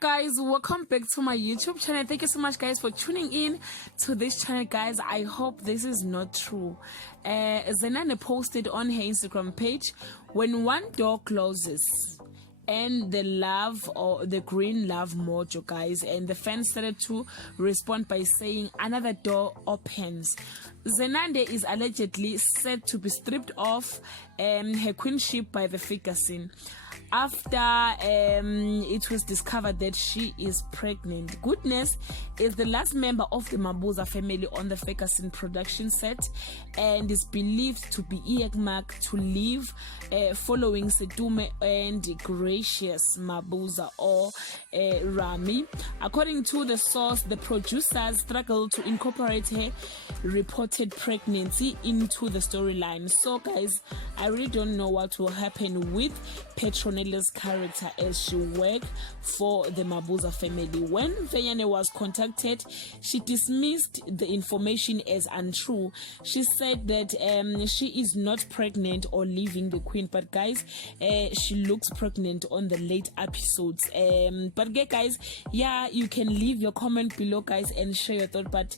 Guys, welcome back to my YouTube channel. Thank you so much guys for tuning in to this channel. Guys, I hope this is not true. Zenande posted on her Instagram page, when one door closes and the love or the green love mojo, guys, and the fans started to respond by saying another door opens. Zenande is allegedly said to be stripped of her queenship by the Ferguson after it was discovered that she is pregnant. Goodness is the last member of the Mabuza family on the Ferguson production set and is believed to be Iekmak to leave following Sedume and Gracious Mabuza or Rami. According to the source, the producers struggled to incorporate her reported pregnancy into the storyline. So guys, I really don't know what will happen with Petronella's character as she worked for the Mabuza family. When Mfenyane was contacted, she dismissed the information as untrue. She said that she is not pregnant or leaving the queen, but guys, she looks pregnant on the late episodes. But guys, yeah, you can leave your comment below guys and share your thought. But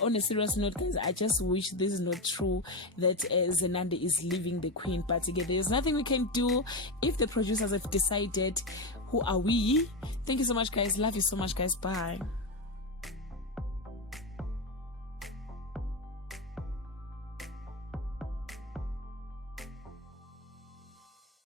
on a serious note guys, I just wish this is not true that Zenande is leaving the queen. But again, there's nothing we can do. If the producers have decided, who are we? Thank you so much guys. Love you so much guys. Bye.